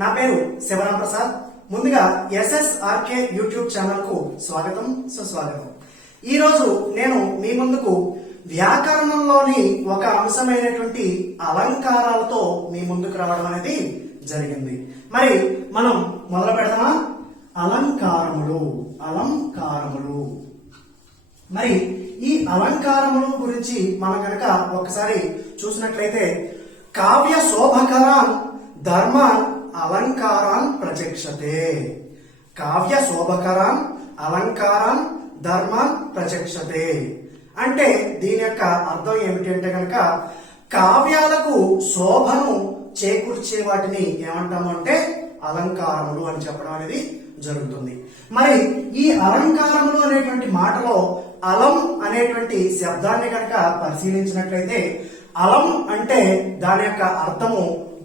నా పేరు శివరాం ప్రసాద్. ముందుగా SSRK యూట్యూబ్ ఛానల్ కు స్వాగతం, సుస్వాగతం. ఈ రోజు నేను మీ ముందుకు వ్యాకరణంలోని ఒక అంశమైనటువంటి అలంకారాలతో మీ ముందుకు రావడం అనేది జరిగింది. మరి మనం మొదలు పెడదామా? అలంకారములు. మరి ఈ అలంకారములు గురించి మనం కనుక ఒకసారి చూసినట్లయితే కావ్య శోభకరాన్ ధర్మాన్ అలంకారాన్ ప్రచక్షతే. కావ్య శోభకరాన్ అలంకారాన్ ధర్మాన్ ప్రచక్షతే అంటే దీని యొక్క అర్థం ఏమిటి అంటే కనుక కావ్యాలకు శోభను చేకూర్చే వాటిని ఏమంటాము అంటే అలంకారములు అని చెప్పడం అనేది జరుగుతుంది. మరి ఈ అలంకారములు అనేటువంటి మాటలో అలం అనేటువంటి శబ్దాన్ని కనుక పరిశీలించినట్లయితే అలం అంటే దాని యొక్క అర్థము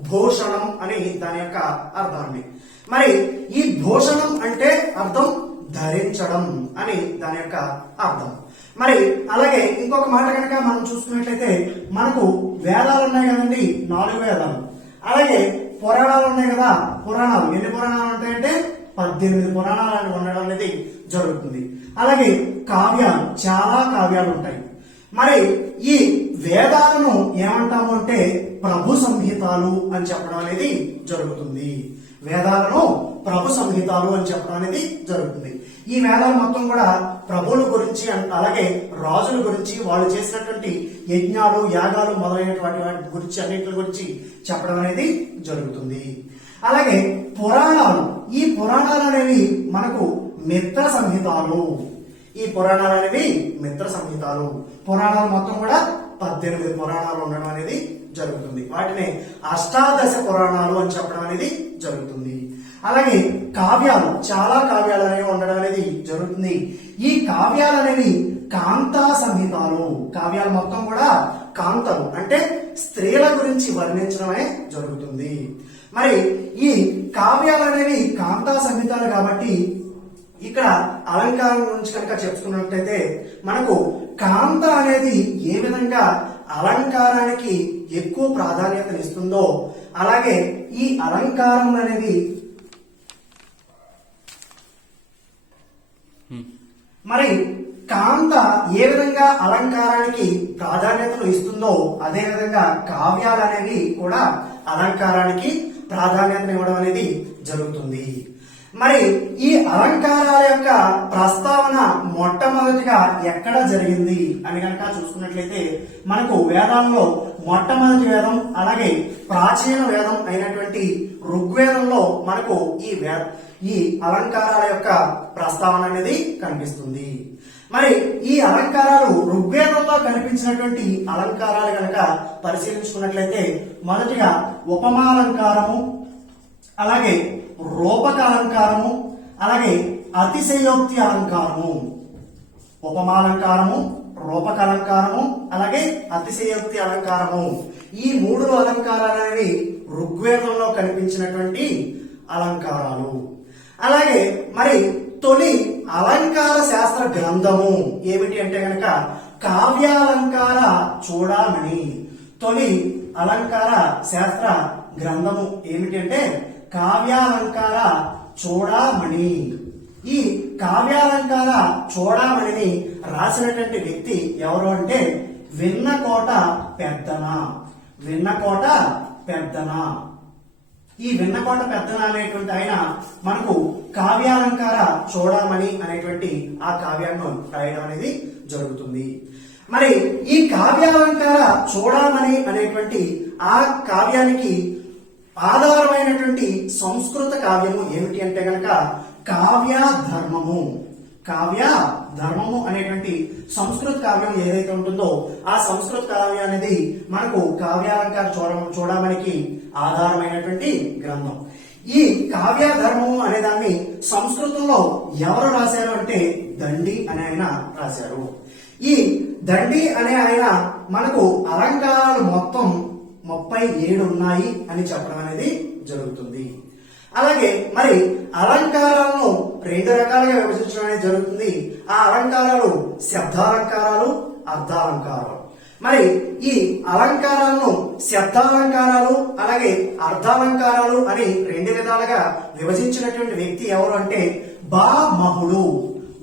భూషణం అని దాని యొక్క అర్థాన్ని. మరి ఈ భూషణం అంటే అర్థం ధరించడం అని దాని యొక్క అర్థం. మరి అలాగే ఇంకొక మాట కనుక మనం చూసుకున్నట్లయితే మనకు వేదాలు ఉన్నాయి కదండి, 4 వేదాలు. అలాగే పురాణాలు ఉన్నాయి కదా, పురాణాలు ఎన్ని పురాణాలు ఉంటాయంటే 18 పురాణాలు ఉండడం అనేది జరుగుతుంది. అలాగే కావ్యాలు, చాలా కావ్యాలు ఉంటాయి. మరి ఈ వేదాలను ఏమంటాము అంటే ప్రభు సంహితాలు అని చెప్పడం అనేది జరుగుతుంది. వేదాలను ప్రభు సంహితాలు అని చెప్పడం అనేది జరుగుతుంది. ఈ వేదాలు మొత్తం కూడా ప్రభువుల గురించి, అలాగే రాజుల గురించి, వాళ్ళు చేసినటువంటి యజ్ఞాలు, యాగాలు మొదలైనటువంటి వాటి గురించి, అన్నింటి గురించి చెప్పడం అనేది జరుగుతుంది. అలాగే పురాణాలు, ఈ పురాణాలు అనేవి మనకు మిత్ర సంహితాలు. ఈ పురాణాలు అనేవి మిత్ర సంహితాలు. పురాణాలు మొత్తం కూడా 18 పురాణాలు ఉండడం అనేది జరుగుతుంది. వాటిని అష్టాదశ పురాణాలు అని చెప్పడం అనేది జరుగుతుంది. అలాగే కావ్యాలు, చాలా కావ్యాలు అనేవి ఉండడం అనేది జరుగుతుంది. ఈ కావ్యాలు అనేవి కాంతా సంహితాలు. కావ్యాలు మొత్తం కూడా కాంతలు అంటే స్త్రీల గురించి వర్ణించడమే జరుగుతుంది. మరి ఈ కావ్యాలు అనేవి కాంతా సంహితాలు కాబట్టి ఇక్కడ అలంకారం గురించి కనుక చెప్పుకున్నట్లయితే మనకు కాంత అనేది ఏ విధంగా అలంకారానికి ఎక్కువ ప్రాధాన్యతనిస్తుందో, అలాగే ఈ అలంకారం అనేది మరి కాంత ఏ విధంగా అలంకారానికి ప్రాధాన్యతను ఇస్తుందో అదే విధంగా కావ్యాలు అనేవి కూడా అలంకారానికి ప్రాధాన్యతను ఇవ్వడం అనేది జరుగుతుంది. మరి ఈ అలంకారాల యొక్క ప్రస్తావన మొట్టమొదటిగా ఎక్కడ జరిగింది అని కనుక చూసుకున్నట్లయితే మనకు వేదాల్లో మొట్టమొదటి వేదం, అలాగే ప్రాచీన వేదం అయినటువంటి ఋగ్వేదంలో మనకు ఈ అలంకారాల యొక్క ప్రస్తావన అనేది కనిపిస్తుంది. మరి ఈ అలంకారాలు ఋగ్వేదంలో కనిపించినటువంటి అలంకారాలు కనుక పరిశీలించుకున్నట్లయితే మొదటిగా ఉపమాలంకారము, అలాగే రూపక అలంకారము, అలాగే అతిశయోక్తి అలంకారము. ఉపమాలంకారము, రూపక అలంకారము, అలాగే అతిశయోక్తి అలంకారము. ఈ 3 అలంకారాలు అనేవి ఋగ్వేదంలో కనిపించినటువంటి అలంకారాలు. అలాగే మరి తొలి అలంకార శాస్త్ర గ్రంథము ఏమిటి అంటే గనక కావ్యాలంకార చూడామణి. తొలి అలంకార శాస్త్ర గ్రంథము ఏమిటి అంటే కావ్యాలంకార చూడామణి. ఈ కావ్యాలంకార చూడామణిని రాసినటువంటి వ్యక్తి ఎవరు అంటే విన్నకోట పెద్దన. విన్నకోట పెద్దన. ఈ విన్నకోట పెద్దన అనేటువంటి ఆయన మనకు కావ్యాలంకార చూడామణి అనేటువంటి ఆ కావ్యాన్ని రాయడం అనేది జరుగుతుంది. మరి ఈ కావ్యాలంకార చూడామణి అనేటువంటి ఆ కావ్యానికి ఆధారమైనటువంటి సంస్కృత కావ్యము ఏమిటి అంటే గనక కావ్య ధర్మము. కావ్య ధర్మము అనేటువంటి సంస్కృత కావ్యం ఏదైతే ఉంటుందో ఆ సంస్కృత కావ్యం అనేది మనకు కావ్యాలంకార చూడమనికి ఆధారమైనటువంటి గ్రంథం. ఈ కావ్య ధర్మము అనే దాన్ని సంస్కృతంలో ఎవరు రాశారు అంటే దండి అనే ఆయన రాశారు. ఈ దండి అనే ఆయన మనకు అలంకారాలు మొత్తం 37 ఉన్నాయి అని చెప్పడం అనేది జరుగుతుంది. అలాగే మరి అలంకారాలను 2 రకాలుగా విభజించడం అనేది జరుగుతుంది. ఆ అలంకారాలు శబ్దాలంకారాలు, అర్థాలంకారాలు. మరి ఈ అలంకారాలను శబ్దాలంకారాలు అలాగే అర్ధాలంకారాలు అని రెండు విధాలుగా విభజించినటువంటి వ్యక్తి ఎవరు అంటే బామహుడు.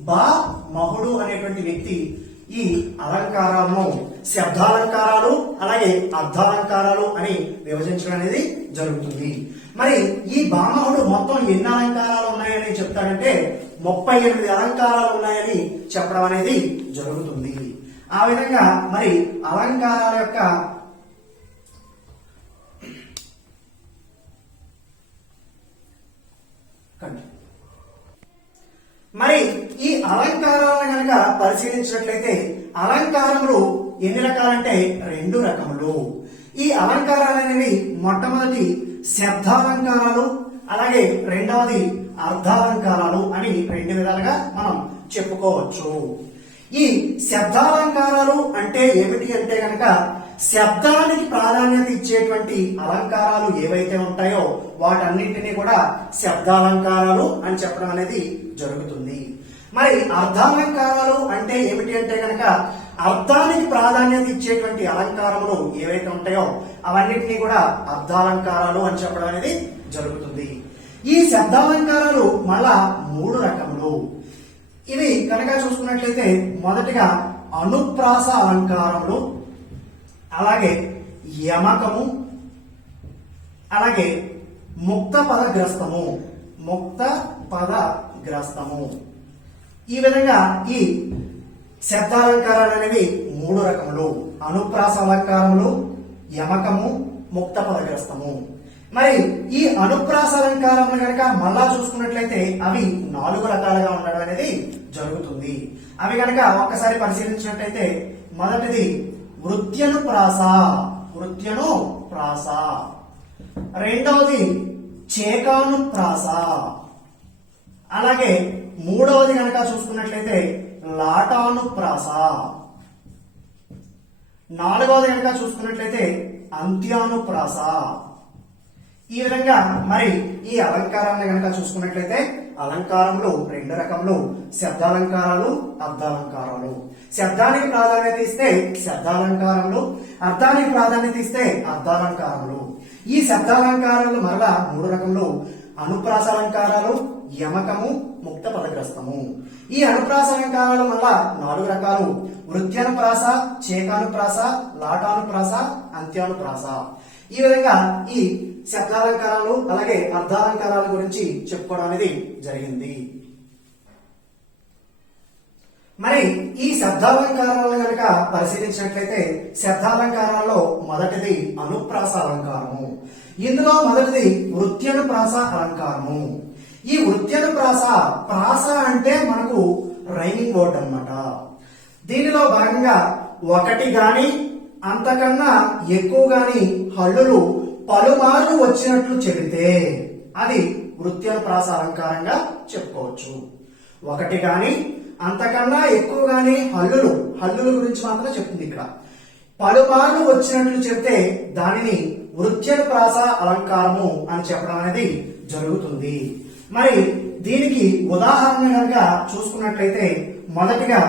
బామహుడు అనేటువంటి వ్యక్తి ఈ అలంకారాలను శబ్దాలంకారాలు అలాగే అర్ధాలంకారాలు అని విభజించడం అనేది జరుగుతుంది. మరి ఈ బామహుడు మొత్తం ఎన్ని అలంకారాలు ఉన్నాయని చెప్తాడంటే 38 అలంకారాలు ఉన్నాయని చెప్పడం అనేది జరుగుతుంది. ఆ విధంగా మరి అలంకారాల యొక్క మరి ఈ అలంకారాలను కనుక పరిశీలించినట్లయితే అలంకారములు ఎన్ని రకాలంటే 2 రకములు. ఈ అలంకారాలు అనేవి మొట్టమొదటి శబ్దాలంకారాలు అలాగే రెండవది అర్ధాలంకారాలు అని 2 విధాలుగా మనం చెప్పుకోవచ్చు. ఈ శబ్దాలంకారాలు అంటే ఏమిటి అంటే గనక శబ్దానికి ప్రాధాన్యత ఇచ్చేటువంటి అలంకారాలు ఏవైతే ఉంటాయో వాటన్నింటినీ కూడా శబ్దాలంకారాలు అని చెప్పడం అనేది జరుగుతుంది. మరి అర్ధాలంకారాలు అంటే ఏమిటి అంటే గనక అర్థానికి ప్రాధాన్యత ఇచ్చేటువంటి అలంకారములు ఏవైతే ఉంటాయో అవన్నింటినీ కూడా అర్ధాలంకారాలు అని చెప్పడం అనేది జరుగుతుంది. ఈ శబ్దాలంకారాలు మళ్ళా 3 రకములు. ఇవి కనుక చూసుకున్నట్లయితే మొదటిగా అనుప్రాస అలంకారములు, అలాగే యమకము, అలాగే ముక్త పదగ్రస్తము. ఈ విధంగా ఈ శబ్దాలంకారాలు అనేవి 3 రకములు. అనుప్రాస అలంకారములు, యమకము, ముక్త పదగ్రస్తము. మరి ఈ అనుప్రాస అలంకారములు కనుక మళ్ళా చూసుకున్నట్లయితే అవి 4 రకాలుగా ఉండడం అనేది జరుగుతుంది. అవి కనుక ఒక్కసారి పరిశీలించినట్లయితే మొదటిది వృత్యనుప్రాస, రెండవది చేకానుప్రాస, అలాగే మూడవది కనుక చూసుకున్నట్లయితే లాటానుప్రాస, నాలుగవది కనుక చూసుకున్నట్లయితే అంత్యానుప్రాస. ఈ విధంగా మరి ఈ అలంకారాన్ని కనుక చూసుకున్నట్లయితే అలంకారములు 2 రకములు, శబ్దాలంకారాలు, అర్ధాలంకారాలు. శబ్దానికి ప్రాధాన్యత ఇస్తే శబ్దాలంకారములు, అర్థానికి ప్రాధాన్యత ఇస్తే అర్ధాలంకారములు. ఈ శబ్దాలంకారాలు మరలా 3 రకములు. అనుప్రాస అలంకారాలు, యమకము, ముక్త పదగ్రస్తము. ఈ అనుప్రాస అలంకారాలు మళ్ళా 4 రకాలు. వృత్యానుప్రాస, చేకానుప్రాస, లాటానుప్రాస, అంత్యానుప్రాస. ఈ విధంగా ఈ శబ్దాలంకారాలు అలాగే అర్ధాలంకారాల గురించి చెప్పుకోవడం అనేది జరిగింది. మరి ఈ శబ్దాలంకారాలను కనుక పరిశీలించినట్లయితే శబ్దాలంకారాల్లో మొదటిది అనుప్రాస అలంకారము. ఇందులో మొదటిది వృత్యనుప్రాస అలంకారము. ఈ వృత్యనుప్రాస, ప్రాస అంటే మనకు రైమింగ్ వర్డ్ అన్నమాట. దీనిలో భాగంగా ఒకటి గాని అంతకన్నా ఎక్కువ గాని హల్లులు పలుమార్లు వచ్చినట్లు చెబితే అది వృత్యనుప్రాస అలంకారంగా చెప్పుకోవచ్చు. ఒకటి గాని అంతకన్నా ఎక్కువ గాని హల్లుల గురించి మాత్రం చెప్తుంది. ఇక్కడ పలుమార్లు వచ్చినట్లు చెప్తే దానిని వృత్యనుప్రాస అలంకారము అని చెప్పడం అనేది జరుగుతుంది. మరి దీనికి ఉదాహరణ కనుక చూసుకున్నట్లయితే మొదటిగా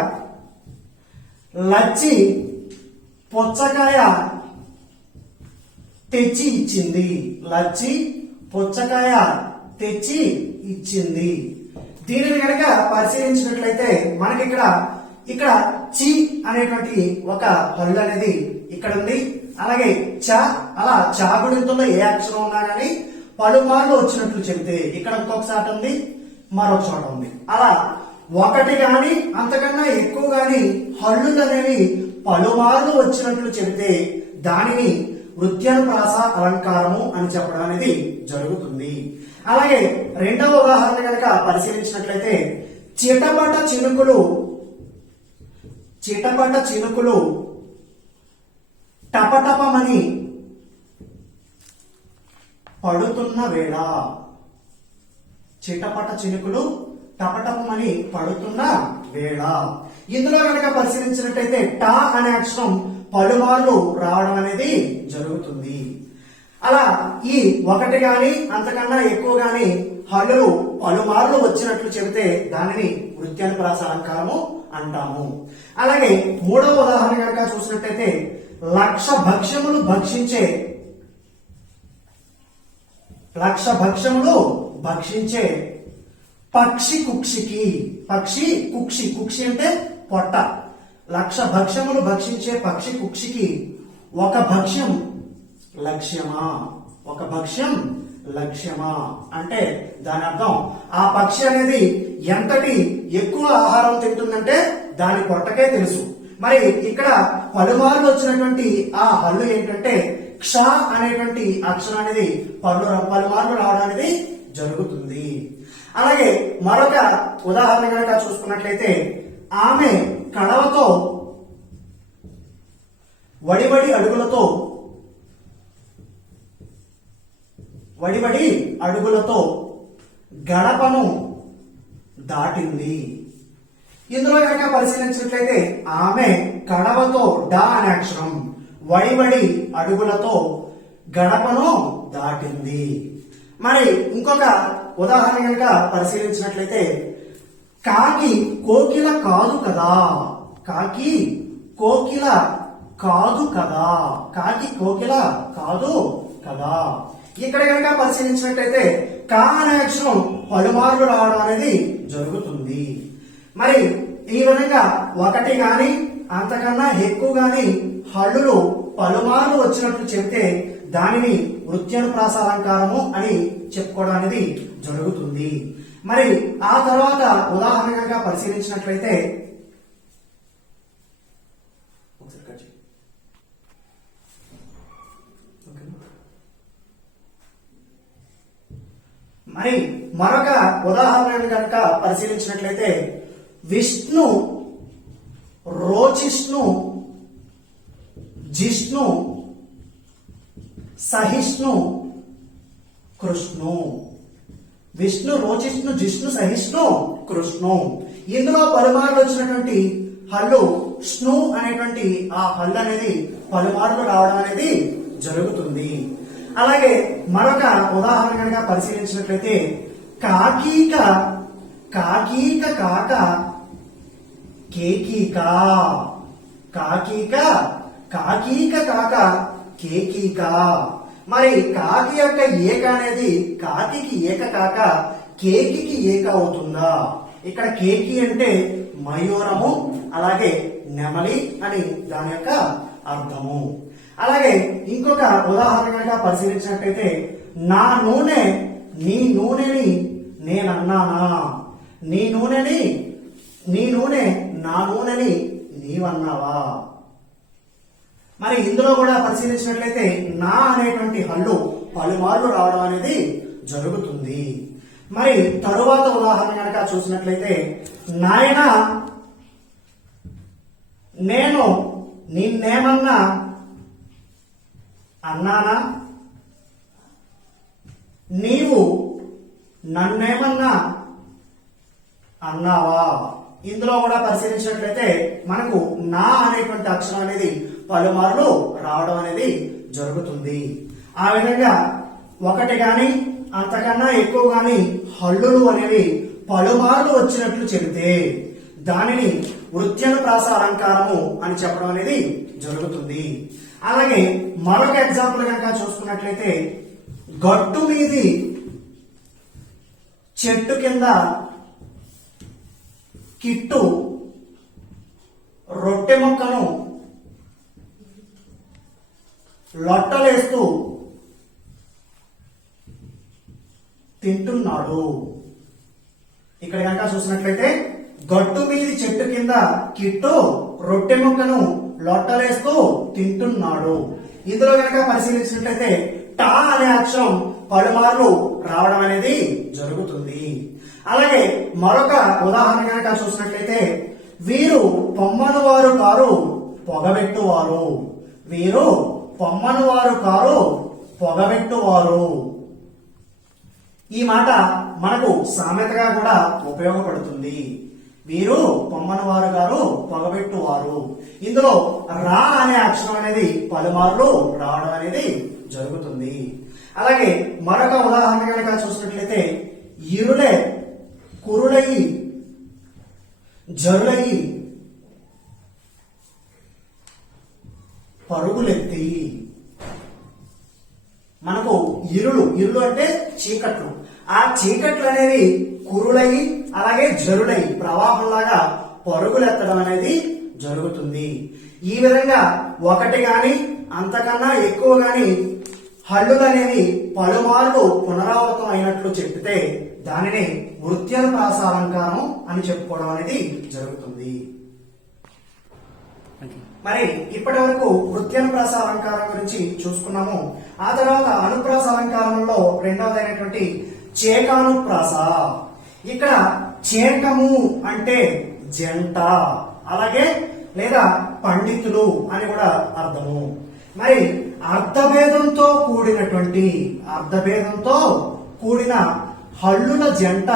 లచ్చి పుచ్చకాయ తెచ్చి ఇచ్చింది. లచ్చి పుచ్చకాయ తెచ్చి ఇచ్చింది. దీనిని కనుక పరిశీలించినట్లయితే మనకి ఇక్కడ చి అనేటువంటి ఒక హల్లు అనేది ఇక్కడ ఉంది. అలాగే చ, అలా చా గుణితంలో ఏ అక్షరం ఉన్నా కానీ పలుమార్లు వచ్చినట్లు చెబితే ఇక్కడ ఇంకొక చోట ఉంది, మరొక చోట ఉంది. అలా ఒకటి గాని అంతకన్నా ఎక్కువ గాని హల్లులు అనేవి పలుమార్లు వచ్చినట్లు చెబితే దానిని వృత్యనుప్రాస అలంకారము అని చెప్పడం అనేది జరుగుతుంది. అలాగే రెండవ ఉదాహరణ కనుక పరిశీలించినట్లయితే చిటపట చినుకులు టపటపమని పడుతున్న వేళ. చిటపట చినుకులు టపటపమని పడుతున్న వేళ. ఇందులో కనుక పరిశీలించినట్లయితే టా అనే అక్షరం పలుమార్లు రావడం అనేది జరుగుతుంది. అలా ఈ ఒకటి గాని అంతకన్నా ఎక్కువ గాని హల్లులు పలుమార్లు వచ్చినట్లు చెబితే దానిని వృత్యనుప్రాస అలంకారము అంటాము. అలాగే మూడవ ఉదాహరణ కనుక చూసినట్లయితే లక్ష భక్ష్యములు భక్షించే పక్షి కుక్షికి, కుక్షి అంటే పొట్ట, లక్ష భక్ష్యములు భక్షించే పక్షి కుక్షికి ఒక భక్ష్యం లక్ష్యమా అంటే దాని అర్థం ఆ పక్షి అనేది ఎంతటి ఎక్కువ ఆహారం తింటుందంటే దాని పొట్టకే తెలుసు. మరి ఇక్కడ పలుమార్లు వచ్చినటువంటి ఆ హల్లు ఏంటంటే క్ష అనేటువంటి అక్షరం అనేది పలుమార్లు రావడం అనేది జరుగుతుంది. అలాగే మరొక ఉదాహరణ కనుక చూసుకున్నట్లయితే ఆమె కడవతో వడివడి అడుగులతో గడపను దాటింది. ఇందులో కనుక పరిశీలించినట్లయితే ఆమె కడవతో డా అనే అక్షరం, వడివడి అడుగులతో గడపను దాటింది. మరి ఇంకొక ఉదాహరణ కనుక పరిశీలించినట్లయితే కాకి కోకిల కాదు కదా, ఇక్కడ కనుక పరిశీలించినట్లయితే కా అనే అక్షరం పలుమార్లు రావడం అనేది జరుగుతుంది. మరి ఈ విధంగా ఒకటి గాని అంతకన్నా ఎక్కువ గాని హల్లులు పలుమార్లు వచ్చినట్లు చెబితే దానిని వృత్యనుప్రాస అలంకారము అని చెప్పుకోవడం అనేది జరుగుతుంది. మరి ఆ తర్వాత ఉదాహరణ కనుక పరిశీలించినట్లయితే మరి మరొక ఉదాహరణ కనుక పరిశీలించినట్లయితే విష్ణు రోచిష్ణు జిష్ణు సహిష్ణు కృష్ణు, విష్ణు రోచిష్ణు జిష్ణు సహిష్ణు కృష్ణు. ఇందులో పలుమార్లు వచ్చినటువంటి హల్లు స్ను అనేటువంటి ఆ హల్లు అనేది పలుమార్లు రావడం అనేది జరుగుతుంది. అలాగే మరొక ఉదాహరణ కనుక పరిశీలించినట్లయితే కాకీక కాక కేకీక. మరి కాకి యొక్క ఏక అనేది కాకికి ఏక కాక కేకికి ఏక అవుతుందా? ఇక్కడ కేకి అంటే మయూరము, అలాగే నెమలి అని దాని యొక్క అర్థము. అలాగే ఇంకొక ఉదాహరణ కనుక పరిశీలించినట్లయితే నా నూనె నీ నూనెని నేనన్నానా, నీ నూనె నా నూనెని నీవన్నావా. మరి ఇందులో కూడా పరిశీలించినట్లయితే నా అనేటువంటి హల్లు పలుమార్లు రావడం అనేది జరుగుతుంది. మరి తరువాత ఉదాహరణ కనుక చూసినట్లయితే నాయన నేను నిన్నేమన్నా అన్నానా, నీవు నన్నేమన్నా అన్నావా. ఇందులో కూడా పరిశీలించినట్లయితే మనకు నా అనేటువంటి అక్షరం అనేది పలుమార్లు రావడం అనేది జరుగుతుంది. ఆ విధంగా ఒకటి గాని అంతకన్నా ఎక్కువ గాని హల్లులు అనేవి పలుమార్లు వచ్చినట్లు చెబితే దానిని వృత్యనుప్రాస అలంకారము అని చెప్పడం అనేది జరుగుతుంది. అలాగే మరొక ఎగ్జాంపుల్ కనుక చూసుకున్నట్లయితే గట్టు మీది చెట్టు కింద కిట్టు రొట్టె ముక్కను లొట్టలేస్తూ తింటున్నాడు. ఇక్కడ కనుక చూసినట్లయితే గట్టు మీది చెట్టు కింద కిట్టు రొట్టె ముక్కను లొట్టలేస్తూ తింటున్నాడు. ఇందులో కనుక పరిశీలించినట్లయితే టా అనే అక్షరం పలుమార్లు రావడం అనేది జరుగుతుంది. అలాగే మరొక ఉదాహరణ కనుక చూసినట్లయితే వీరు పొమ్మను వారు కారు పొగబెట్టువారు, వీరు పొమ్మను వారు కారు పొగబెట్టువారు. ఈ మాట మనకు సామెతగా కూడా ఉపయోగపడుతుంది. వీరు పొమ్మను వారు గారు పొగబెట్టువారు. ఇందులో రా అనే అక్షరం అనేది పలుమార్లు రావడం అనేది జరుగుతుంది. అలాగే మరొక ఉదాహరణ కనుక చూసినట్లయితే ఇరులే కురులయి జరులయి పరుగులెత్తి. మనకు ఇరులు అంటే చీకట్లు. ఆ చీకట్లు అనేవి కురులై అలాగే జరులై ప్రవాహంలాగా పరుగులెత్తడం అనేది జరుగుతుంది. ఈ విధంగా ఒకటి గాని అంతకన్నా ఎక్కువ గాని హల్లులు అనేవి పలుమార్లు పునరావృతం అయినట్లు చెప్తే దానిని వృత్యనుప్రాస అలంకారం అని చెప్పుకోవడం అనేది జరుగుతుంది. మరి ఇప్పటి వరకు వృత్యనుప్రాస అలంకారం గురించి చూసుకున్నాము. ఆ తర్వాత అనుప్రాస అలంకారంలో రెండవదైనటువంటి చేకానుప్రాస. ఇక్కడ చేకము అంటే జంట అలాగే లేదా పండితులు అని కూడా అర్థము. మరి అర్ధభేదంతో కూడిన హల్లుల జంట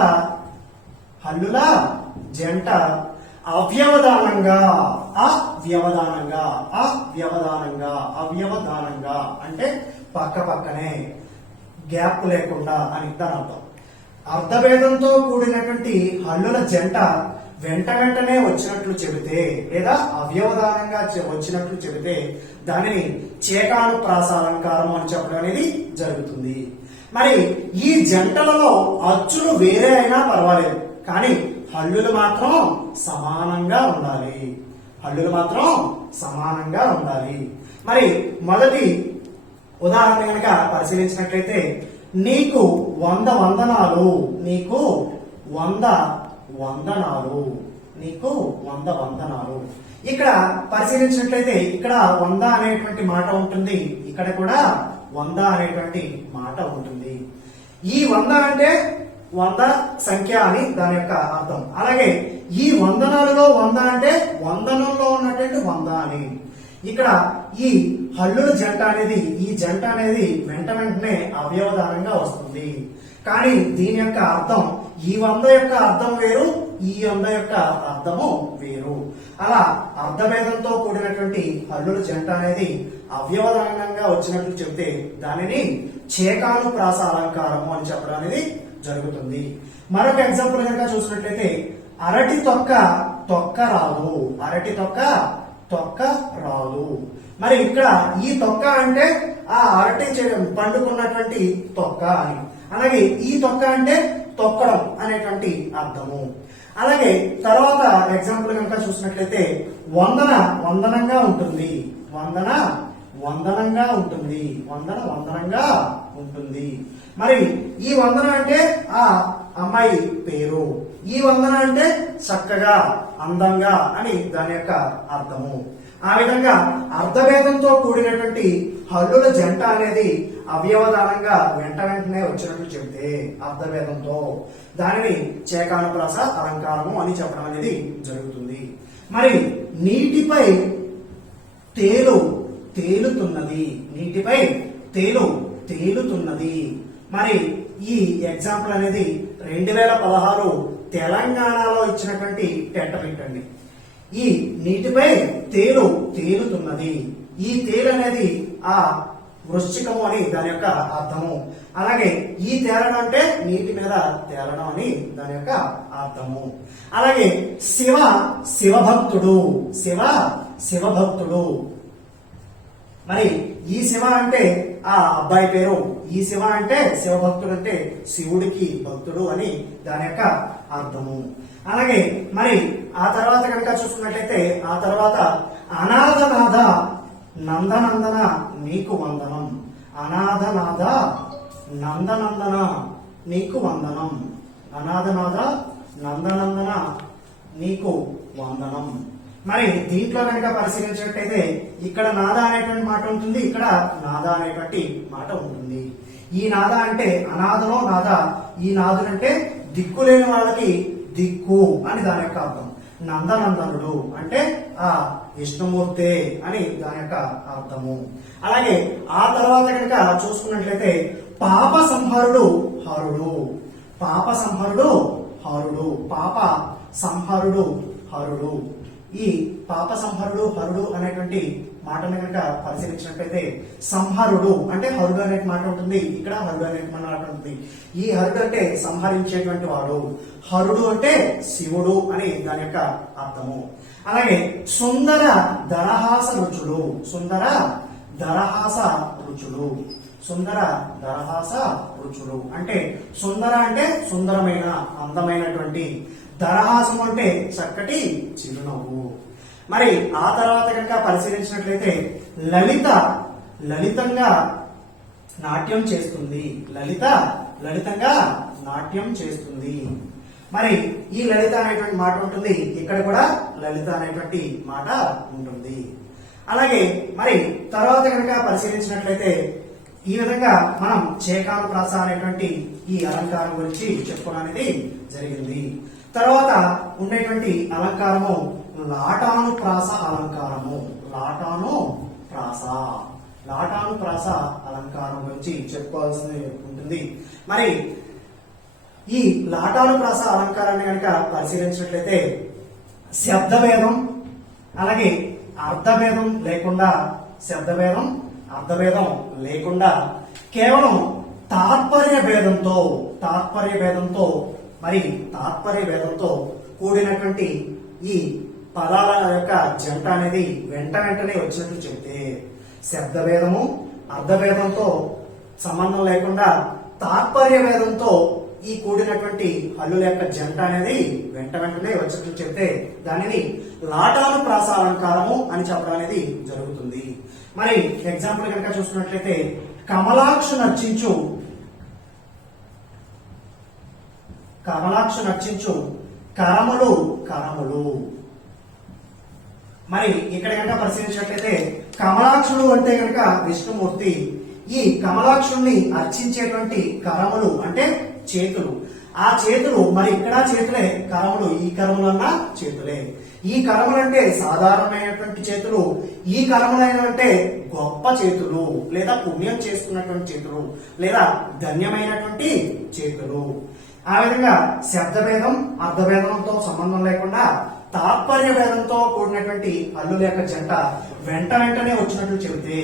అవ్యవధానంగా అంటే పక్క పక్కనే గ్యాప్ లేకుండా అని దాని అర్థం. అర్ధభేదంతో కూడినటువంటి హల్లుల జంట వెంటనే వచ్చినట్లు చెబితే లేదా అవ్యవధానంగా వచ్చినట్లు చెబితే దానిని చేకానుప్రాస అలంకారం అని చెప్పడం అనేది జరుగుతుంది. మరి ఈ జంటలలో అచ్చులు వేరే అయినా పర్వాలేదు, కానీ హల్లులు మాత్రం సమానంగా ఉండాలి. మరి మొదటి ఉదాహరణ కనుక పరిశీలించినట్లయితే నీకు 100 వందనాలు, నీకు 100 వందనాలు. ఇక్కడ పరిశీలించినట్లయితే ఇక్కడ 100 అనేటువంటి మాట ఉంటుంది, ఇక్కడ కూడా 100 అనేటువంటి మాట ఉంటుంది. ఈ 100 అంటే 100 సంఖ్య అని దాని యొక్క అర్థం. అలాగే ఈ వందనాలలో 100 అంటే వందనంలో ఉన్నటువంటి 100 అని. ఇక్కడ ఈ హల్లుల జంట అనేది వెంటనే అవ్యవధానంగా వస్తుంది. కానీ దీని యొక్క అర్థం ఈ 100 యొక్క అర్థం వేరు, ఈ 100 యొక్క అర్థము వేరు. అలా అర్ధభేదంతో కూడినటువంటి హల్లుల జంట అనేది అవ్యవధానంగా వచ్చినట్లు చెప్తే దానిని చేకానుప్రాస అలంకారము అని చెప్పడం అనేది జరుగుతుంది. మరొక ఎగ్జాంపుల్ కనుక చూసినట్లయితే అరటి తొక్క రాదు. మరి ఇక్కడ ఈ తొక్క అంటే ఆ అరటి పండుకున్నటువంటి తొక్క అని. అలాగే ఈ తొక్క అంటే తొక్కడం అనేటువంటి అర్థము. అలాగే తర్వాత ఎగ్జాంపుల్ కనుక చూసినట్లయితే వందనంగా ఉంటుంది. మరి ఈ వందన అంటే ఆ అమ్మాయి పేరు, ఈ వందన అంటే చక్కగా అందంగా అని దాని యొక్క అర్థము. ఆ విధంగా అర్ధభేదంతో కూడినటువంటి హల్లుల జంట అనేది అవ్యవధానంగా వెంటనే వచ్చినట్లు చెబితే అర్ధభేదంతో దానిని చేకానుప్రాస అలంకారము అని చెప్పడం అనేది జరుగుతుంది. మరి నీటిపై తేలుతున్నది. మరి ఈ ఎగ్జాంపుల్ అనేది 2016 తెలంగాణలో ఇచ్చినటువంటి టెట్ పెట్టండి. ఈ నీటిపై తేలుతున్నది. ఈ తేలు అనేది ఆ వృశ్చికము అని దాని యొక్క అర్థము. అలాగే ఈ తేలడం అంటే నీటి మీద తేలడం అని దాని యొక్క అర్థము. అలాగే శివభక్తుడు. మరి ఈ శివ అంటే ఆ అబ్బాయి పేరు, ఈ శివ అంటే శివభక్తుడు అంటే శివుడికి భక్తుడు అని దాని యొక్క అర్థము. అలాగే మరి ఆ తర్వాత కనుక చూసుకున్నట్లయితే ఆ తర్వాత అనాథనాథ నందనందన నీకు వందనం. అనాథనాథ నందనందన నీకు వందనం. అనాథనాథ నందనందన నీకు వందనం. మరి దీంట్లో కనుక పరిశీలించినట్టయితే ఇక్కడ నాద అనేటువంటి మాట ఉంటుంది, ఇక్కడ నాద అనేటువంటి మాట ఉంటుంది. ఈ నాద అంటే అనాథలో నాద. ఈ నాదుడంటే దిక్కులేని వాళ్ళకి దిక్కు అని దాని యొక్క అర్థం. నందనందనుడు అంటే ఆ విష్ణుమూర్తే అని దాని యొక్క అర్థము. అలాగే ఆ తర్వాత కనుక చూసుకున్నట్లయితే పాప సంహరుడు హరుడు. పాప సంహరుడు హరుడు. ఈ పాప సంహరుడు హరుడు అనేటువంటి మాటను కనుక పరిశీలించినట్లయితే సంహరుడు అంటే హరుడు అనే మాట ఉంటుంది, ఇక్కడ హరుడు అనే మాట ఉంటుంది. ఈ హరుడు అంటే సంహరించేటువంటి వాడు, హరుడు అంటే శివుడు అని దాని యొక్క అర్థము. అలాగే సుందర దరహాస రుచులు, సుందర దరహాస రుచులు, సుందర దరహాస రుచులు అంటే సుందర అంటే సుందరమైన అందమైనటువంటి, దరహాసం అంటే చక్కటి చిరునవ్వు. మరి ఆ తర్వాత కనుక పరిశీలించినట్లయితే లలిత లలితంగా నాట్యం చేస్తుంది, లలిత లలితంగా నాట్యం చేస్తుంది. మరి ఈ లలిత అనేటువంటి మాట ఉంటుంది, ఇక్కడ కూడా లలిత అనేటువంటి మాట ఉంటుంది. అలాగే మరి తర్వాత కనుక పరిశీలించినట్లయితే ఈ విధంగా మనం చేకానుప్రాస అనేటువంటి ఈ అలంకారం గురించి చెప్పుకోవడం అనేది జరిగింది. తర్వాత ఉండేటువంటి అలంకారము లాటానుప్రాస అలంకారము, లాటానుప్రాస అలంకారం గురించి చెప్పుకోవాల్సి ఉంటుంది. మరి ఈ లాటానుప్రాస అలంకారాన్ని కనుక పరిశీలించినట్లయితే శబ్దభేదం అలాగే అర్థభేదం లేకుండా, శబ్దభేదం అర్థభేదం లేకుండా కేవలం తాత్పర్య భేదంతో మరి తాత్పర్య భేదంతో కూడినటువంటి ఈ పదాల యొక్క జంట అనేది వెంటనే వచ్చినట్లు చెబితే, శబ్దభేదము అర్థభేదంతో సంబంధం లేకుండా తాత్పర్య భేదంతో ఈ కూడినటువంటి హల్లుల యొక్క జంట అనేది వెంటనే వచ్చినట్లు చెప్తే దానిని లాటానుప్రాస అలంకారము అని చెప్పడం అనేది జరుగుతుంది. మరి ఎగ్జాంపుల్ కనుక చూసుకున్నట్లయితే కమలాక్షు నర్చించు కరములు కరములు. మరి ఇక్కడ కనుక పరిశీలించినట్లయితే కమలాక్షుడు అంటే కనుక విష్ణుమూర్తి, ఈ కమలాక్షుణ్ణి అర్చించేటువంటి కరములు అంటే చేతులు, ఆ చేతులు మరి ఇక్కడ చేతులే, కరములు ఈ కరములన్నా చేతులే. ఈ కరములు అంటే సాధారణమైనటువంటి చేతులు, ఈ కరములైన అంటే గొప్ప చేతులు లేదా పుణ్యం చేసుకున్నటువంటి చేతులు లేదా ధన్యమైనటువంటి చేతులు. ఆ విధంగా శబ్దభేదం అర్థభేదంతో సంబంధం లేకుండా తాత్పర్య భేదంతో కూడినటువంటి హల్లుల యొక్క జంట వెంటనే వచ్చినట్లు చెబితే,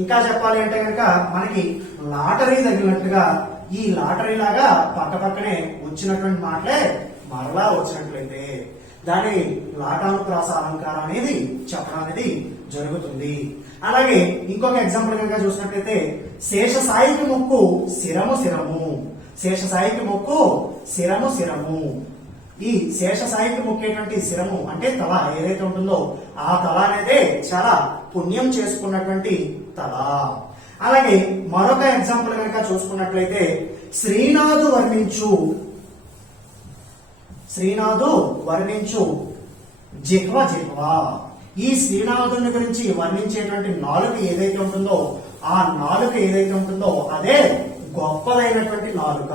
ఇంకా చెప్పాలి అంటే కనుక మనకి లాటరీ తగిలినట్టుగా ఈ లాటరీ లాగా పక్కనే వచ్చినటువంటి మాటలే మరలా వచ్చినట్లయితే దాని లాటానుప్రాస అలంకారం అనేది చెప్పడం అనేది జరుగుతుంది. అలాగే ఇంకొక ఎగ్జాంపుల్ కనుక చూసినట్లయితే శేషసాయికి మొక్కు శిరము శిరము, శేషసాయికి మొక్కు శిరము శిరము. ఈ శేషసాయికి మొక్కేటువంటి శిరము అంటే తల ఏదైతే ఉంటుందో ఆ తల అనేది చాలా పుణ్యం చేసుకున్నటువంటి తల. అలాగే మరొక ఎగ్జాంపుల్ కనుక చూసుకున్నట్లయితే శ్రీనాథు వర్ణించు జిహ్వ. ఈ శ్రీనాథుని గురించి వర్ణించేటువంటి నాలుక ఏదైతే ఉంటుందో ఆ నాలుక ఏదైతే ఉంటుందో అదే గొప్పదైనటువంటి నాలుక.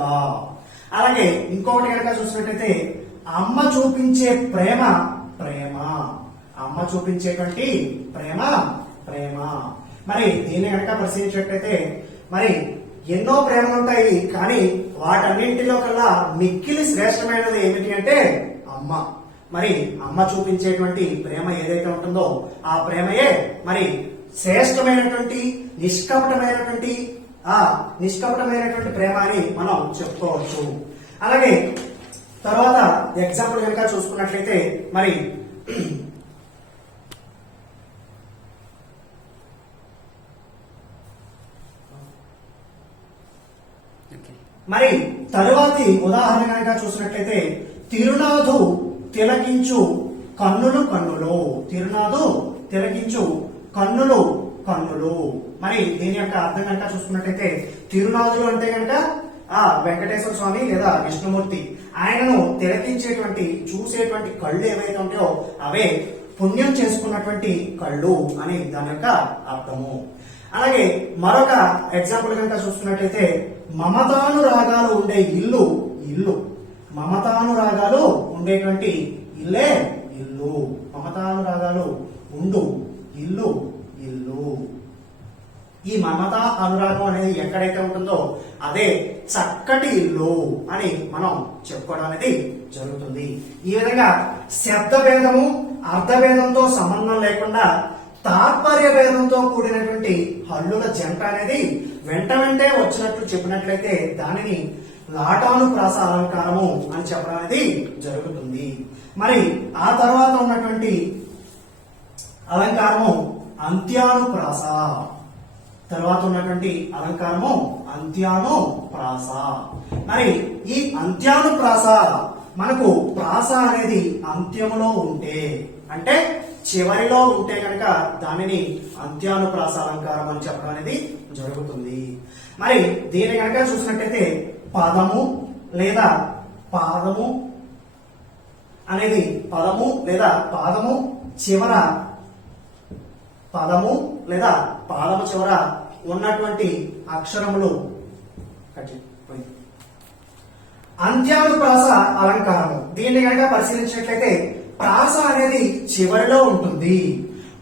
అలాగే ఇంకొకటి కనుక చూసినట్లయితే అమ్మ చూపించే ప్రేమ, అమ్మ చూపించేటువంటి ప్రేమ. మరి దీన్ని కనుక పరిశీలించినట్లయితే మరి ఎన్నో ప్రేమలు ఉంటాయి, కానీ వాటన్నింటిలో కల్లా మిక్కిలి శ్రేష్టమైనది ఏమిటి అంటే అమ్మ. మరి అమ్మ చూపించేటువంటి ప్రేమ ఏదైతే ఉంటుందో ఆ ప్రేమయే మరి శ్రేష్టమైనటువంటి నిష్కపటమైనటువంటి ప్రేమ అని మనం చెప్పుకోవచ్చు. అలాగే తర్వాత ఎగ్జాంపుల్ కనుక చూసుకున్నట్లయితే మరి తరువాతి ఉదాహరణ కనుక చూసినట్లయితే తిరునాథు తిలకించు కన్నులు కన్నులు, తిరునాథు తిలకించు కన్నులు కన్నులు. మరి దీని యొక్క అర్థం కనుక చూసుకున్నట్లయితే తిరునాథులు అంటే కనుక వెంకటేశ్వర స్వామి లేదా విష్ణుమూర్తి, ఆయనను తిలకించేటువంటి చూసేటువంటి కళ్ళు ఏవైతే ఉంటాయో అవే పుణ్యం చేసుకున్నటువంటి కళ్ళు అని దాని యొక్క అర్థము. అలాగే మరొక ఎగ్జాంపుల్ కనుక చూసుకున్నట్లయితే మమతానురాగాలు ఉండే ఇల్లు, మమతానురాగాలు ఉండేటువంటి ఇల్లే ఇల్లు, మమతానురాగాలు ఉండు ఇల్లు. ఈ మమతా అనురాగం అనేది ఎక్కడైతే ఉంటుందో అదే చక్కటి ఇల్లు అని మనం చెప్పుకోవడం అనేది జరుగుతుంది. ఈ విధంగా శబ్దభేదము అర్థభేదంతో సంబంధం లేకుండా తాత్పర్య భేదంతో కూడినటువంటి హల్లుల జంట అనేది వెంట వెంటే వచ్చినట్లు చెప్పినట్లయితే దానిని లాటానుప్రాస అలంకారము అని చెప్పడం అనేది జరుగుతుంది. మరి ఆ తర్వాత ఉన్నటువంటి అలంకారము అంత్యానుప్రాస. తర్వాత ఉన్నటువంటి అలంకారము అంత్యానుప్రాస. మరి ఈ అంత్యానుప్రాస మనకు ప్రాస అనేది అంత్యములో ఉంటే, అంటే చివరిలో ఉంటే కనుక దానిని అంత్యానుప్రాస అలంకారం అని చెప్పడం అనేది జరుగుతుంది. మరి దీని కనుక చూసినట్టయితే పదము లేదా పాదము అనేది పదము లేదా పాదము చివర ఉన్నటువంటి అక్షరములు అంత్యానుప్రాస అలంకారము. దీన్ని కనుక పరిశీలించినట్లయితే ప్రాస అనేది చివరిలో ఉంటుంది.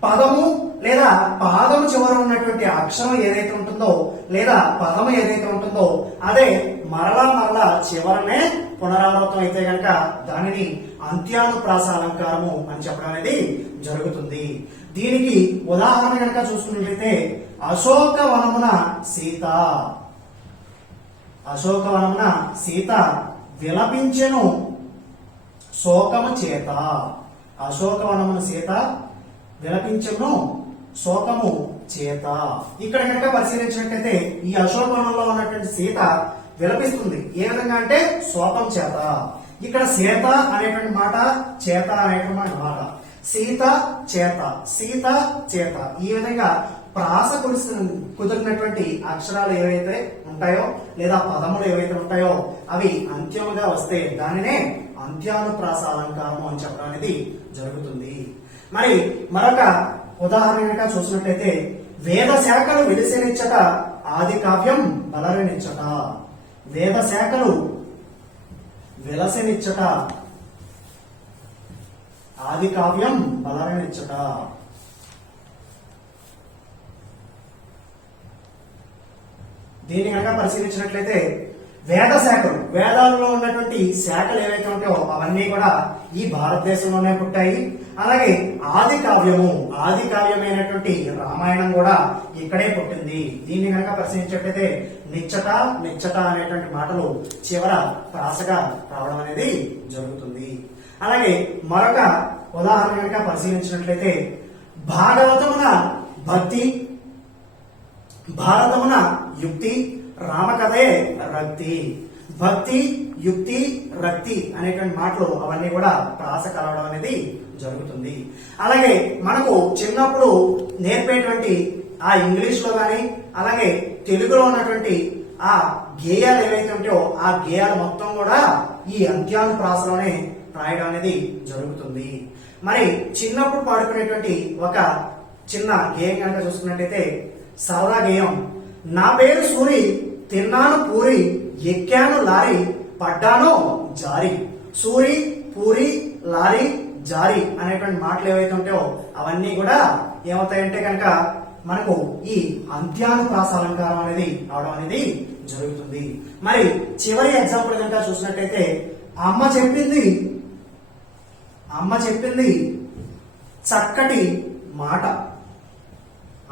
పదము లేదా పాదము చివర ఉన్నటువంటి అక్షరం ఏదైతే ఉంటుందో లేదా పదము ఏదైతే ఉంటుందో అదే మరలా చివరనే పునరావృతం అయితే కనుక దానిని అంత్యానుప్రాస అలంకారము అని చెప్పడం అనేది జరుగుతుంది. దీనికి ఉదాహరణ కనుక చూసుకున్నట్లయితే అశోకవనమున సీత విలపించెను శోకము చేత. అశోకవనమున సీత విలపించెను శోకము చేత. ఇక్కడ కనుక పరిశీలించినట్లయితే ఈ అశోకవనంలో ఉన్నటువంటి సీత విలపిస్తుంది. ఏ విధంగా అంటే శోకం చేత. ఇక్కడ సీత అనేటువంటి మాట, చేత అనేటువంటి మాట, సీత చేత ఈ విధంగా ప్రాస కుదిరినటువంటి అక్షరాలు ఏవైతే ఉంటాయో లేదా పదములు ఏవైతే ఉంటాయో అవి అంత్యముగా వస్తే దానినే అంత్యానుప్రాస అలంకారము అని చెప్పడం అనేది జరుగుతుంది. మరి మరొక ఉదాహరణ కనుక చూసినట్లయితే వేద శాఖలు వెలిసినిచ్చట ఆది కావ్యం బలరనిచ్చట. వేద శాఖలు వెలసనిచ్చట ఆది కావ్యం బలరనిచ్చట. దీన్ని కనుక పరిశీలించినట్లయితే వేద శాఖలు, వేదాలలో ఉన్నటువంటి శాఖలు ఏవైతే ఉంటాయో అవన్నీ కూడా ఈ భారతదేశంలోనే పుట్టాయి. అలాగే ఆది కావ్యమైనటువంటి రామాయణం కూడా ఇక్కడే పుట్టింది. దీన్ని కనుక పరిశీలించినట్లయితే నిచ్చట అనేటువంటి మాటలు చివర ప్రాసగా రావడం అనేది జరుగుతుంది. అలాగే మరొక ఉదాహరణ కనుక పరిశీలించినట్లయితే భాగవతమున భక్తి, భారతమున యుక్తి, రామకథే రక్తి. భక్తి, యుక్తి, రక్తి అనేటువంటి మాటలు అవన్నీ కూడా ప్రాస కలవడం అనేది జరుగుతుంది. అలాగే మనకు చిన్నప్పుడు నేర్పేటువంటి ఆ ఇంగ్లీష్ లో గాని అలాగే తెలుగులో ఉన్నటువంటి ఆ గేయాలు ఏవైతే ఉంటాయో ఆ గేయాలు మొత్తం కూడా ఈ అంత్యానుప్రాసలోనే రాయడం అనేది జరుగుతుంది. మరి చిన్నప్పుడు పాడుకునేటువంటి ఒక చిన్న గేయం కనుక చూసుకున్నట్టయితే సరదా గేయం. నా పేరు సూరి, తిన్నాను పూరి, ఎక్కాను లారీ, పడ్డాను జారి. సూరి, పూరి, లారీ, జారి అనేటువంటి మాటలు ఏవైతే ఉంటాయో అవన్నీ కూడా ఏమవుతాయంటే కనుక మనకు ఈ అంత్యానుప్రాస అలంకారం అనేది రావడం అనేది జరుగుతుంది. మరి చివరి ఎగ్జాంపుల్ కనుక చూసినట్టయితే అమ్మ చెప్పింది చక్కటి మాట.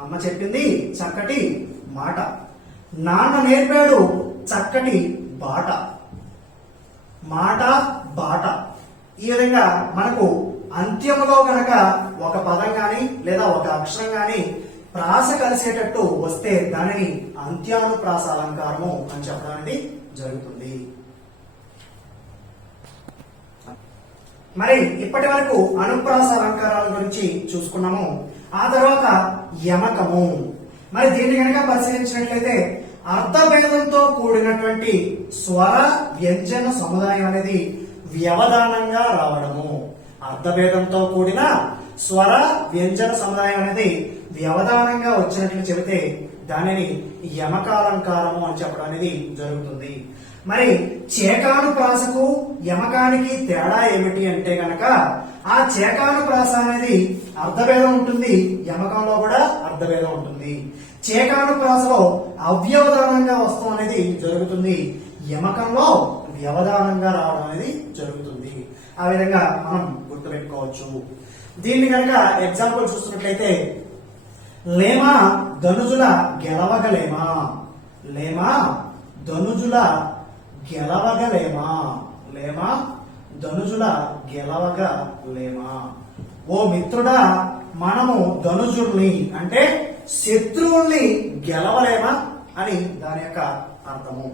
అమ్మ చెప్పింది చక్కటి మాట. నాన్న నేర్పాడు చక్కటి బాట. మాట, బాట. ఈ విధంగా మనకు అంత్యములో గనక ఒక పదం గాని లేదా ఒక అక్షరం గాని ప్రాస కలిసేటట్టు వస్తే దానిని అంత్యానుప్రాస అలంకారము అని చెప్పడం అనేది జరుగుతుంది. మరి ఇప్పటి వరకు అనుప్రాస అలంకారాల గురించి చూసుకున్నాము. ఆ తర్వాత యమకము. మరి దీన్ని కనుక పరిశీలించినట్లయితే అర్థభేదంతో కూడినటువంటి స్వర వ్యంజన సముదాయం అనేది వ్యవధానంగా రావడము. అర్థభేదంతో కూడిన స్వర వ్యంజన సముదాయం అనేది వ్యవధానంగా వచ్చినట్లు చెబితే దానిని యమకాలంకారము అని చెప్పడం అనేది జరుగుతుంది. మరి చేకానుప్రాసకు యమకానికి తేడా ఏమిటి అంటే గనక ఆ చేకానుప్రాస అనేది అర్ధభేదం ఉంటుంది, యమకంలో కూడా అర్ధభేదం ఉంటుంది. చేకానుప్రాసలో అవ్యవధానంగా వస్తాం అనేది జరుగుతుంది, యమకంలో వ్యవధానంగా రావడం అనేది జరుగుతుంది. ఆ విధంగా మనం గుర్తుపెట్టుకోవచ్చు. దీన్ని కనుక ఎగ్జాంపుల్ చూస్తున్నట్లయితే లేమ ధనుజుల గెలవగలేమా, లేమ ధనుజుల గెలవగలేమా, లేమ ధనుజుల గెలవగలేమా. ఓ మిత్రుడా, మనము ధనుజుల్ని అంటే శత్రువుల్ని గెలవలేమా అని దాని యొక్క అర్థము.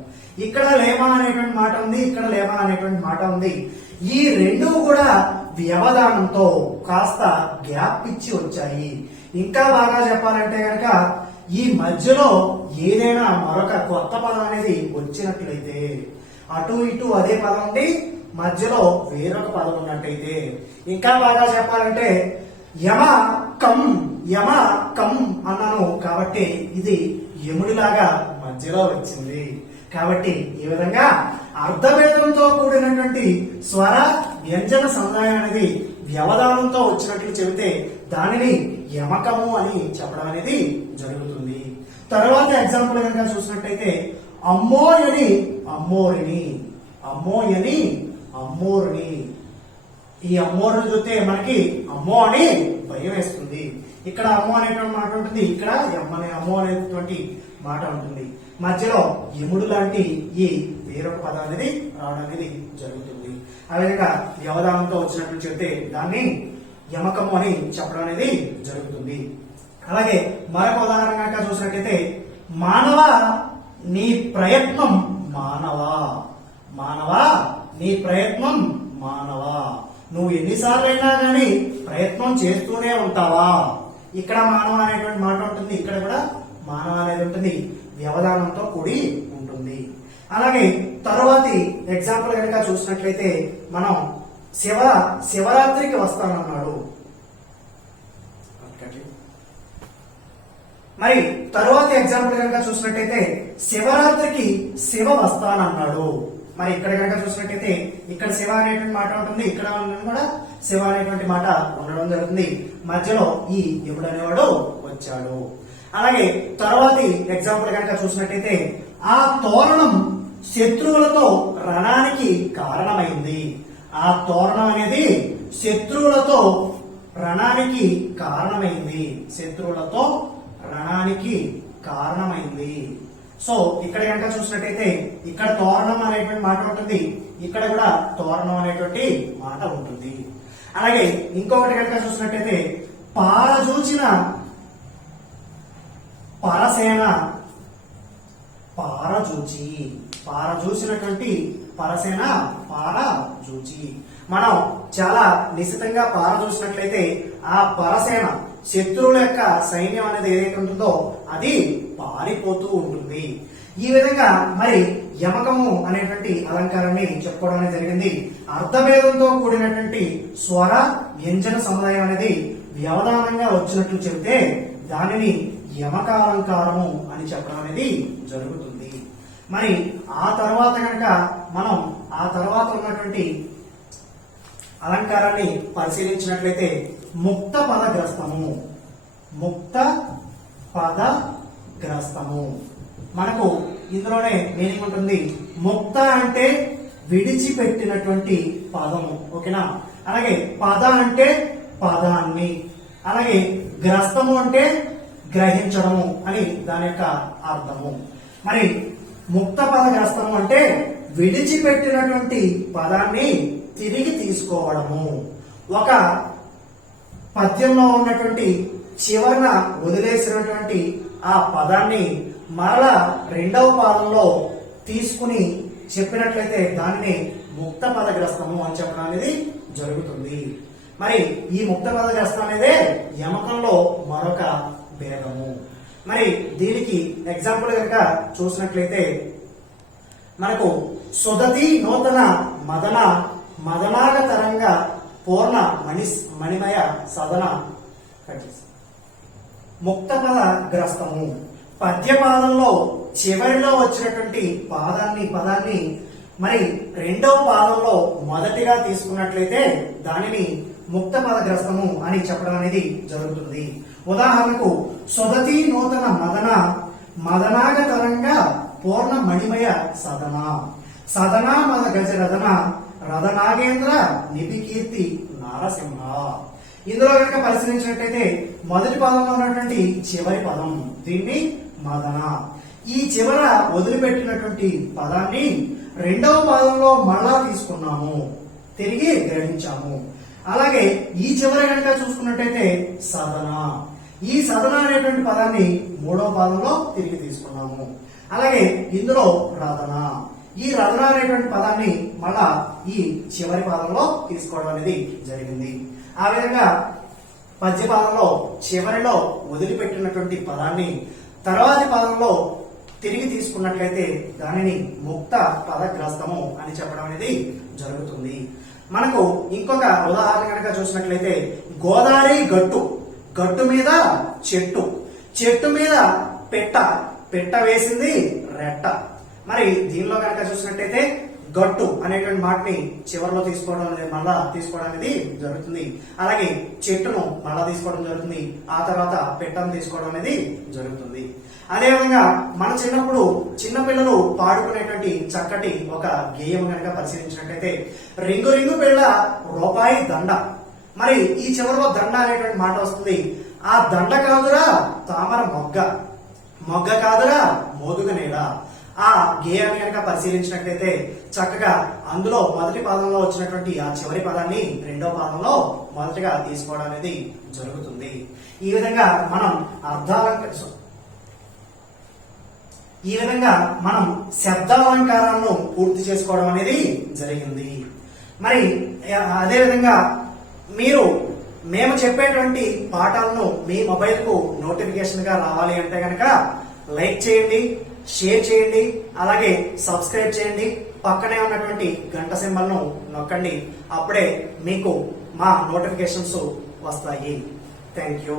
ఇక్కడ లేమ అనేటువంటి మాట ఉంది, ఇక్కడ లేమ అనేటువంటి మాట ఉంది. ఈ రెండు కూడా వ్యవధానంతో కాస్త గ్యాప్ ఇచ్చి వచ్చాయి. ఇంకా బాగా చెప్పాలంటే కనుక ఈ మధ్యలో ఏదైనా మరొక కొత్త పదం అనేది వచ్చినట్లయితే, అటు ఇటు అదే పదం ఉండి మధ్యలో వేరొక పదం ఉన్నట్టయితే, ఇంకా బాగా చెప్పాలంటే యమ కం, యమ కం అన్నాను కాబట్టి ఇది యముడిలాగా మధ్యలో వచ్చింది. కాబట్టి ఈ విధంగా అర్ధభేదంతో కూడినటువంటి స్వర వ్యంజన సముదాయం అనేది వ్యవధానంతో వచ్చినట్లు చెబితే దానిని యమకము అని చెప్పడం అనేది జరుగుతుంది. తర్వాత ఎగ్జాంపుల్ కనుక చూసినట్టయితే అమ్మోయని అమ్మోరిని, అమ్మోయని అమ్మోరిని. ఈ అమ్మోరుని చూస్తే మనకి అమ్మో అని భయం వేస్తుంది. ఇక్కడ అమ్మో అనేటువంటి మాట ఉంటుంది, ఇక్కడ అమ్మో అనేటువంటి మాట ఉంటుంది. మధ్యలో యముడు లాంటి ఈ వేరొక పదం అనేది రావడం అనేది జరుగుతుంది. ఆ విధంగా వ్యవధానంతో వచ్చినట్లు చెప్తే దాన్ని యమకము అని చెప్పడం అనేది జరుగుతుంది. అలాగే మరొక ఉదాహరణ కనుక చూసినట్లయితే మానవ నీ ప్రయత్నం మానవ, మానవ నీ ప్రయత్నం మానవ. నువ్వు ఎన్నిసార్లైనా కానీ ప్రయత్నం చేస్తూనే ఉంటావా. ఇక్కడ మానవ అనేటువంటి మాట ఉంటుంది, ఇక్కడ కూడా మానవ అనేది ఉంటుంది, వ్యవధానంతో కూడి ఉంటుంది. అలాగే తరువాతి ఎగ్జాంపుల్ కనుక చూసినట్లయితే మనం శివరాత్రికి వస్తానన్నాడు. మరి తరువాతి ఎగ్జాంపుల్ కనుక చూసినట్టయితే శివరాత్రికి శివ వస్తానన్నాడు. మరి ఇక్కడ కనుక చూసినట్టయితే ఇక్కడ శివ అనేటువంటి మాట ఉంటుంది, ఇక్కడ కూడా శివ అనేటువంటి మాట ఉండడం జరుగుతుంది. మధ్యలో ఈ యముడు అనేవాడు వచ్చాడు. అలాగే తరువాతి ఎగ్జాంపుల్ కనుక చూసినట్టయితే ఆ తోరణం శత్రువులతో రణానికి కారణమైంది. ఆ తోరణం అనేది శత్రువులతో రణానికి కారణమైంది, శత్రువులతో రణానికి కారణమైంది. సో ఇక్కడ కనుక చూసినట్టయితే ఇక్కడ తోరణం అనేటువంటి మాట ఉంటుంది, ఇక్కడ కూడా తోరణం అనేటువంటి మాట ఉంటుంది. అలాగే ఇంకొకటి కనుక చూసినట్టయితే పారజూచిన పరసేన పారజూచి, పారజూసినటువంటి పరసేన పారజూచి. మనం చాలా నిశితంగా పారజూసినట్లయితే ఆ పరసేన శత్రువుల యొక్క సైన్యం అనేది ఏదైతే ఉంటుందో అది పారిపోతూ ఉంటుంది. ఈ విధంగా మరి యమకము అనేటువంటి అలంకారాన్ని చెప్పుకోవడం అనేది జరిగింది. అర్ధభేదంతో కూడినటువంటి స్వర వ్యంజన సముదాయం అనేది వ్యవధానంగా వచ్చినట్లు చెబితే దానిని యమకాలంకారము అని చెప్పడం అనేది జరుగుతుంది. మరి ఆ తర్వాత కనుక మనం ఆ తర్వాత ఉన్నటువంటి అలంకారాన్ని పరిశీలించినట్లయితే ముక్త పదగ్రస్తము, ముక్త పదగ్రస్తము. మనకు ఇందులోనే మీనింగ్ ఉంటుంది. ముక్త అంటే విడిచిపెట్టినటువంటి పదము, ఓకేనా. అలాగే పద అంటే పదాన్ని, అలాగే గ్రస్తము అంటే గ్రహించడము అని దాని యొక్క అర్థము. మరి ముక్త పదగ్రస్తము అంటే విడిచిపెట్టినటువంటి పదాన్ని తిరిగి తీసుకోవడము. ఒక పద్యంలో ఉన్నటువంటి చివరన వదిలేసినటువంటి ఆ పదాన్ని మరలా రెండవ పాదంలో తీసుకుని చెప్పినట్లయితే దానిని ముక్త పదగ్రస్తము అని చెప్పడం అనేది జరుగుతుంది. మరి ఈ ముక్త పదగ్రస్తం అనేదే యమకంలో మరొక భేదము. మరి దీనికి ఎగ్జాంపుల్ కనుక చూసినట్లయితే మనకు సుదతి నూతన మదన మదనాగతరంగా పూర్ణ మణిమయ సదన ముక్త పద గ్రస్తము. పద్యపాదంలో చివరిలో వచ్చినటువంటి పదాన్ని మరి రెండవ పాదంలో మొదటిగా తీసుకున్నట్లయితే దానిని ముక్త పదగ్రస్తము అని చెప్పడం అనేది జరుగుతుంది. ఉదాహరణకు సుదతి నూతన మదనాగతరంగా పూర్ణ మణిమయ సదన, సదనా మద గజరదన రథనాగేంద్ర నిభికీర్తి నారసింహ. ఇందులో కనుక పరిశీలించినట్లయితే మొదటి పదంలో ఉన్నటువంటి చివరి పదం దీన్ని మదన. ఈ చివర వదిలిపెట్టినటువంటి పదాన్ని రెండవ పదంలో మళ్ళా తీసుకున్నాము, తిరిగి గ్రహించాము. అలాగే ఈ చివర కనుక చూసుకున్నట్టయితే సదన. ఈ సదన అనేటువంటి పదాన్ని మూడవ పాదంలో తిరిగి తీసుకున్నాము. అలాగే ఇందులో రదన. ఈ రదన అనేటువంటి పదాన్ని మళ్ళా ఈ చివరి పాదంలో తీసుకోవడం అనేది జరిగింది. ఆ విధంగా పద్య పాదంలో చివరిలో వదిలిపెట్టినటువంటి పదాన్ని తర్వాతి పాదంలో తిరిగి తీసుకున్నట్లయితే దానిని ముక్త పదగ్రస్తము అని చెప్పడం అనేది జరుగుతుంది. మనకు ఇంకొక ఉదాహరణ కనుక చూసినట్లయితే గోదావరి గట్టు, గట్టు మీద చెట్టు, చెట్టు మీద పెట్ట, పెట్ట వేసింది రెట్ట. మరి దీనిలో కనుక చూసినట్టయితే గట్టు అనేటువంటి మాటని చివరిలో తీసుకోవడం అనేది మళ్ళా తీసుకోవడం అనేది జరుగుతుంది. అలాగే చెట్టును మళ్ళా తీసుకోవడం జరుగుతుంది, ఆ తర్వాత పెట్టను తీసుకోవడం అనేది జరుగుతుంది. అదేవిధంగా మన చిన్నప్పుడు చిన్నపిల్లలు పాడుకునేటువంటి చక్కటి ఒక గేయం కనుక పరిశీలించినట్టయితే రింగు రింగు పిల్ల రూపాయి దండ. మరి ఈ చివరిలో దండ అనేటువంటి మాట వస్తుంది. ఆ దండ కాదురా తామర మొగ్గ, మొగ్గ కాదురా మోదుగ నేల. ఆ గేయాన్ని కనుక పరిశీలించినట్లయితే చక్కగా అందులో మొదటి పాదంలో వచ్చినటువంటి ఆ చివరి పదాన్ని రెండో పాదంలో మొదటిగా తీసుకోవడం అనేది జరుగుతుంది. ఈ విధంగా మనం శబ్దాలంకారాలను పూర్తి చేసుకోవడం అనేది జరిగింది. మరి అదే విధంగా మేము చెప్పేటువంటి పాఠాలను మీ మొబైల్ కు నోటిఫికేషన్ గా రావాలి అంటే కనుక లైక్ చేయండి, షేర్ చేయండి, అలాగే సబ్స్క్రైబ్ చేయండి. పక్కనే ఉన్నటువంటి గంట సింబల్ ను నొక్కండి. అప్పుడే మీకు మా నోటిఫికేషన్స్ వస్తాయి. Thank you.